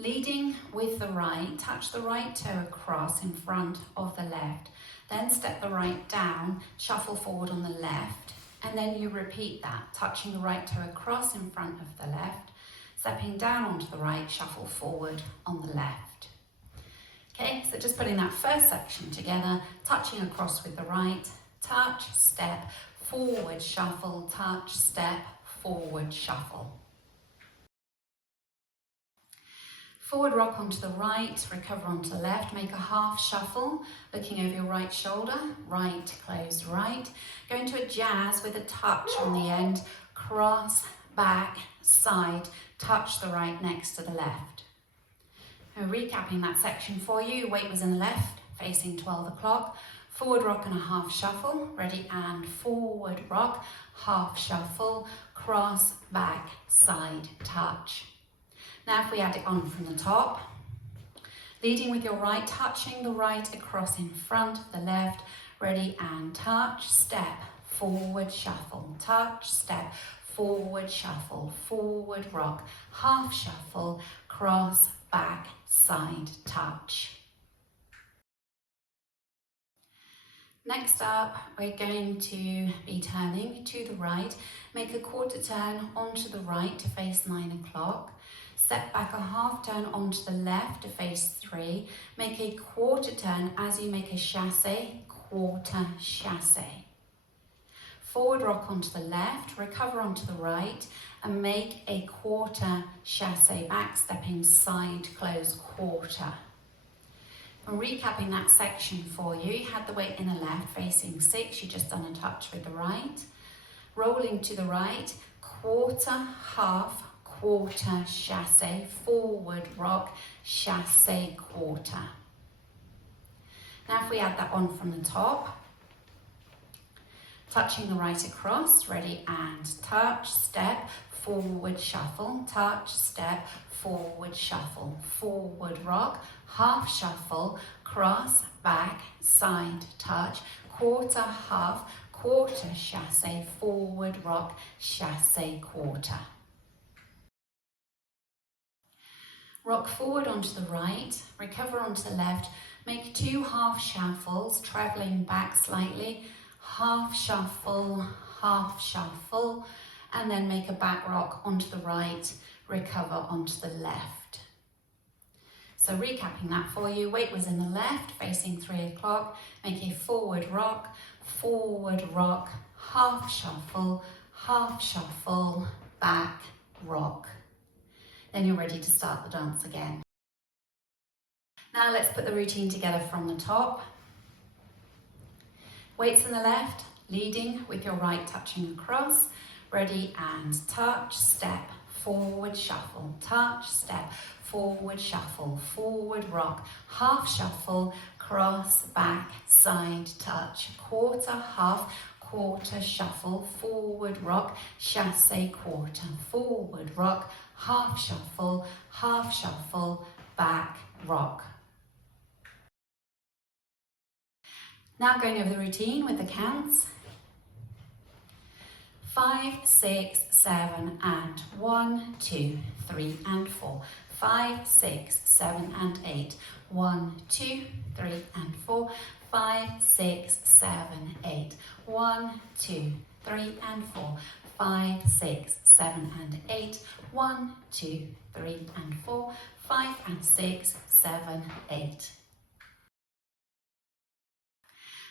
Leading with the right, touch the right toe across in front of the left. Then step the right down, shuffle forward on the left. And then you repeat that, touching the right toe across in front of the left, stepping down onto the right, shuffle forward on the left. Okay, so just putting that first section together, touching across with the right, touch, step, forward, shuffle, touch, step, forward, shuffle. Forward rock onto the right, recover onto the left, make a half shuffle, looking over your right shoulder, right, close, right. Go into a jazz with a touch on the end, cross, back, side, touch the right next to the left. And recapping that section for you, weight was in the left, facing 12 o'clock. Forward rock and a half shuffle, ready and forward rock, half shuffle, cross, back, side, touch. Now if we add it on from the top, leading with your right, touching the right across in front of the left, ready and touch, step, forward, shuffle, touch, step, forward, shuffle, forward rock, half shuffle, cross, back, side, touch. Next up, we're going to be turning to the right, make a quarter turn onto the right to face 9 o'clock. Step back a half turn onto the left to face 3. Make a quarter turn as you make a chassé, quarter chassé. Forward rock onto the left, recover onto the right, and make a quarter chassé back, stepping side, close, quarter. And recapping that section for you, you had the weight in the left, facing 6, you just done a touch with the right. Rolling to the right, quarter, half, quarter, chassé, forward rock, chassé, quarter. Now if we add that on from the top, touching the right across, ready and touch, step, forward shuffle, touch, step, forward shuffle, forward rock, half shuffle, cross, back, side, touch, quarter, half, quarter, chassé, forward rock, chassé, quarter. Rock forward onto the right, recover onto the left, make 2 half shuffles, travelling back slightly, half shuffle, and then make a back rock onto the right, recover onto the left. So recapping that for you, weight was in the left, facing 3 o'clock, make a forward rock, half shuffle, back rock. Then you're ready to start the dance again. Now let's put the routine together from the top. Weights in the left, leading with your right touching across, ready and touch, step, forward shuffle, touch, step, forward shuffle, forward rock, half shuffle, cross, back, side, touch, quarter, half, quarter shuffle, forward rock, chassé, quarter, forward rock, half shuffle, back rock. Now going over the routine with the counts. 5, 6, 7 and 1, 2, 3 and 4. 5, 6, 7 and 8. 1, 2, 3 and 4. 5, 6, 7, 8. 1, 2, 3 and 4. 5, 6, 7 and 8. 1, 2, 3 and 4. 5 and 6, 7, 8.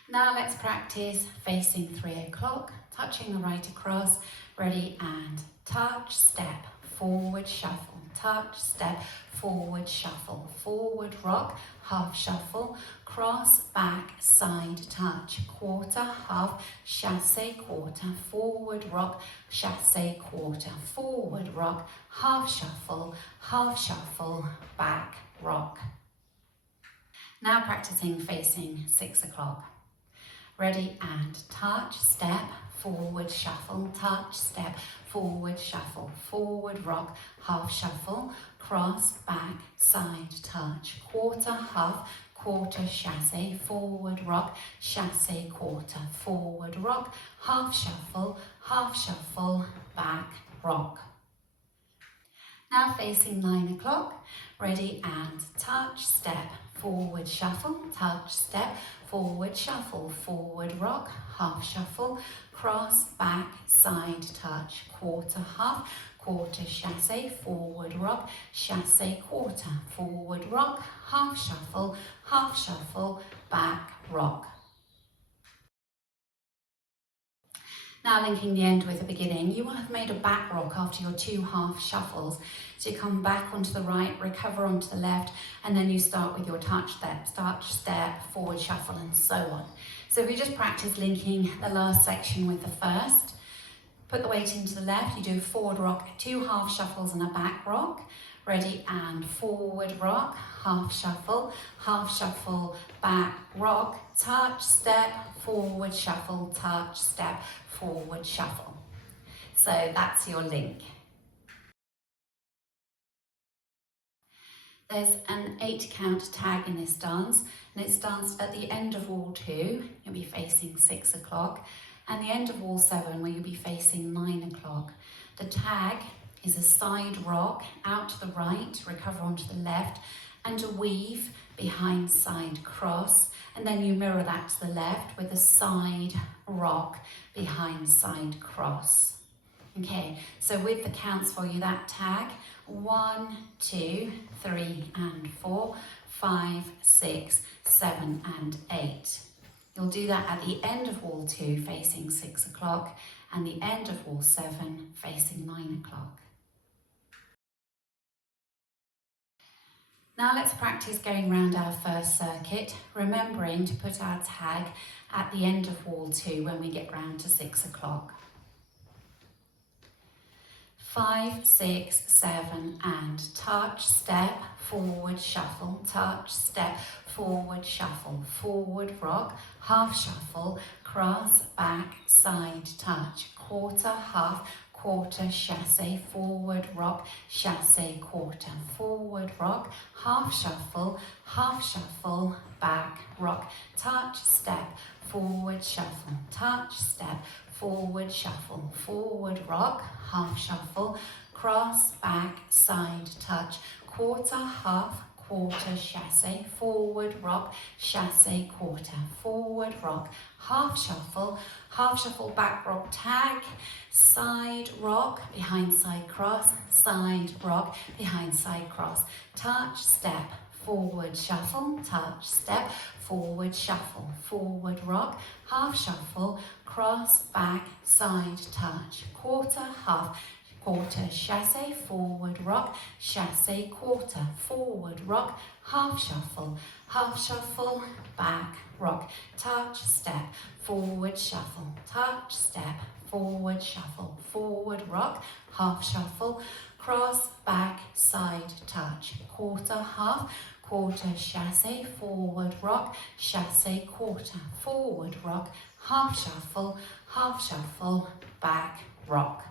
Now let's practice facing 3 o'clock, touching the right across, ready and touch, step, forward shuffle, touch, step, forward shuffle, forward rock, half shuffle, cross, back, side, touch, quarter, half, chassé, quarter, forward rock, chassé, quarter, forward rock, half shuffle, back rock. Now practicing facing 6 o'clock. Ready and touch, step, forward shuffle, touch, step, forward shuffle, forward rock, half shuffle, cross, back, side, touch, quarter, half, quarter chassé, forward rock, chassé, quarter, forward rock, half shuffle, back rock. Now facing 9 o'clock, ready and touch, step, forward shuffle, touch, step, forward shuffle, forward rock, half shuffle, cross, back, side touch, quarter half, quarter chassé, forward rock, chassé quarter, forward rock, half shuffle, back rock. Now linking the end with the beginning, you will have made a back rock after your 2 half shuffles. So you come back onto the right, recover onto the left, and then you start with your touch step, forward shuffle, and so on. So if we just practice linking the last section with the first, put the weight into the left, you do a forward rock, 2 half shuffles and a back rock. Ready and forward rock, half shuffle, back rock, touch, step, forward shuffle, touch, step, forward shuffle. So that's your link. There's an 8 count tag in this dance, and it's danced at the end of wall 2, you'll be facing 6 o'clock, and the end of wall 7 where you'll be facing 9 o'clock. The tag is a side rock out to the right, recover onto the left, and a weave behind side cross, and then you mirror that to the left with a side rock behind side cross. Okay, so with the counts for you, that tag, 1, 2, 3 and 4, 5, 6, 7 and 8. You'll do that at the end of wall 2 facing 6 o'clock and the end of wall 7 facing 9 o'clock. Now let's practice going round our first circuit, remembering to put our tag at the end of wall 2 when we get round to 6 o'clock. 5, 6, 7 and touch, step, forward shuffle, touch, step, forward shuffle, forward rock, half shuffle, cross, back, side touch, quarter, half, quarter chassé, forward rock, chassé quarter, forward rock, half shuffle, back rock, touch, step, forward shuffle, touch, step, forward shuffle, forward rock, half shuffle, cross, back, side touch, quarter, half, quarter chassé, forward rock, chassé quarter, forward rock, half shuffle, back rock tag, side rock, behind side cross, side rock, behind side cross, touch, step, forward shuffle, touch, step, forward shuffle, forward rock, half shuffle, cross, back, side touch, quarter, half, quarter chassé, forward rock, chassé quarter, forward rock, half shuffle, back rock, touch, step, forward shuffle, touch, step, forward shuffle, forward rock, half shuffle, cross, back, side touch, quarter, half, quarter chassé, forward rock, chassé quarter, forward rock, half shuffle, back rock.